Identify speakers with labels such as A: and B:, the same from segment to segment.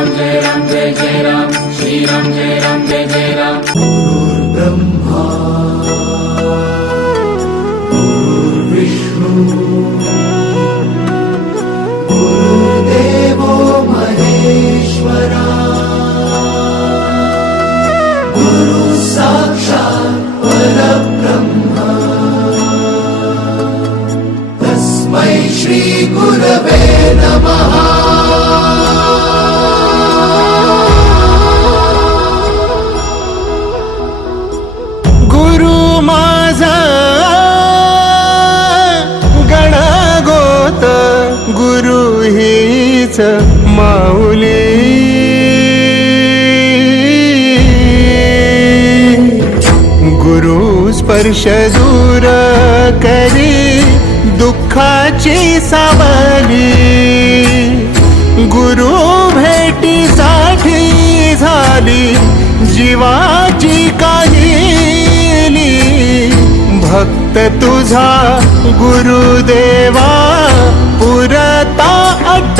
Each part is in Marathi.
A: राम
B: जय
A: राम
B: जय जय राम श्रीराम जय राम जय जय राम
C: माऊली. गुरु स्पर्श दूर करी दुःखाची सावली. गुरु भेटीसाठी झाली जीवाची काली भक्त तुझा गुरुदेवा पुरता अट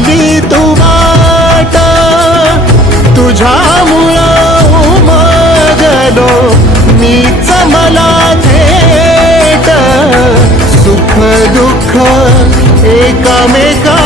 C: दिली तू वाट. तुझ्यामुळं उमगलो. मीच मला थेट. सुख दुःख एकामेका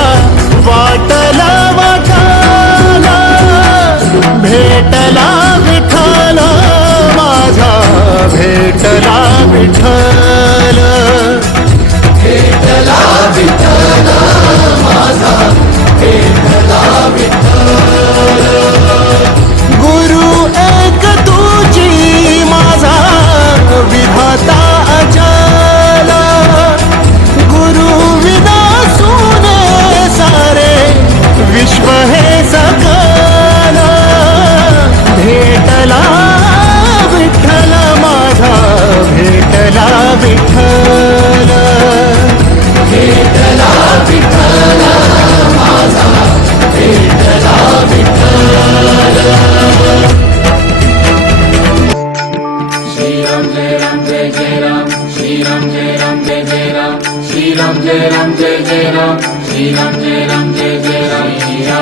B: श्रीराम
A: जय राम जय जय राम श्रीराम
B: जय
A: राम जय
B: जय
A: राम श्रीराम जय राम जय जय राम श्रीराम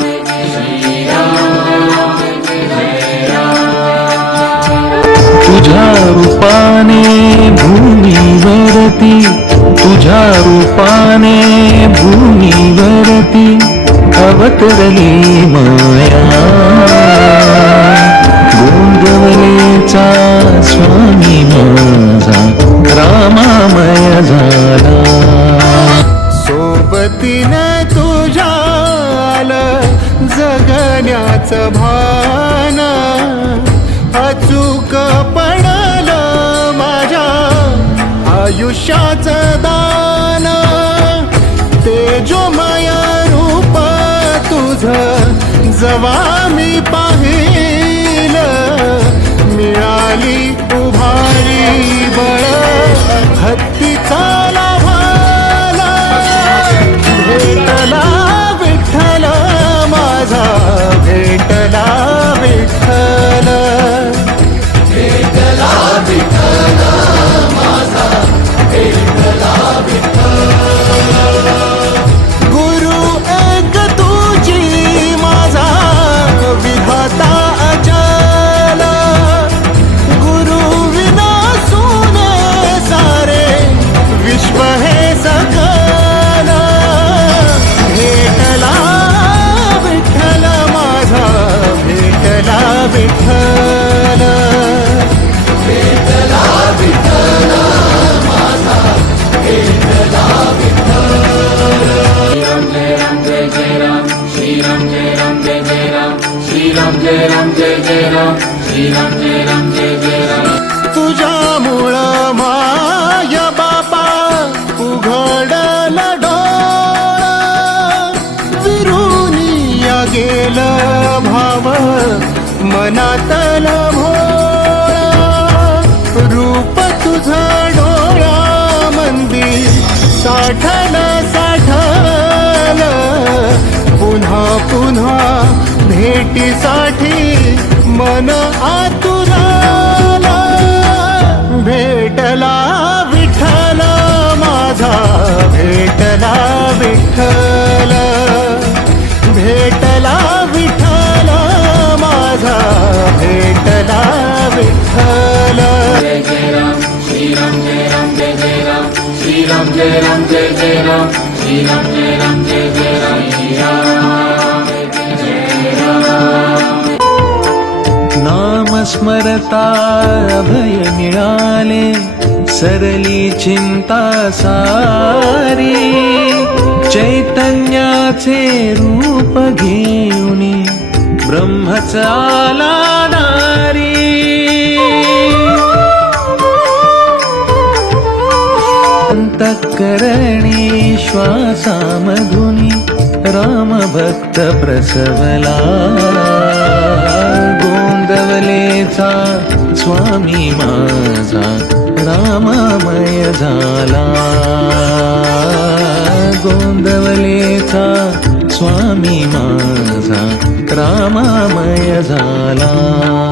A: जय राम जय राम तुझ्या रूपाने भूमीवरती तुझ्या रूपाने भूमीवरती अवतरली माया. चा स्वामी माझा रामामय झाला.
C: सोबतीनं तुझ्या जगण्याचं भान अचूक पडल माझ्या आयुष्याचं दान. तेजोमय रूप तुझं जवा मी पा उभारी बळ हत्तीचा
B: जय राम जय जय राम श्रीराम जय
C: तुझ्या मुळ माया बापा उघडल फिरून या गेल भाव मनातल भोळा. रूप तुझा डोळा मंदिर साठल साठल. पुन्हा पुन्हा भेटीसाठी मन आतुराला भेटला विठ्ठल माझा भेटला विठ्ठल भेटला विठ्ठल माझा भेटला विठ्ठल. जय
B: जय राम श्रीराम जय राम जय जय
A: राम
B: श्रीराम जय राम जय जय राम श्रीराम जय राम
A: जय नाम अभय मिळाले सरली चिंता सारी. चैतन्याचे रूप घेऊनी ब्रह्मच आला दारी श्वासामधुनी रामभक्त प्रसवला. माझा स्वामी माझा रामामय झाला. गोंदवलेचा स्वामी माझा रामामय झाला.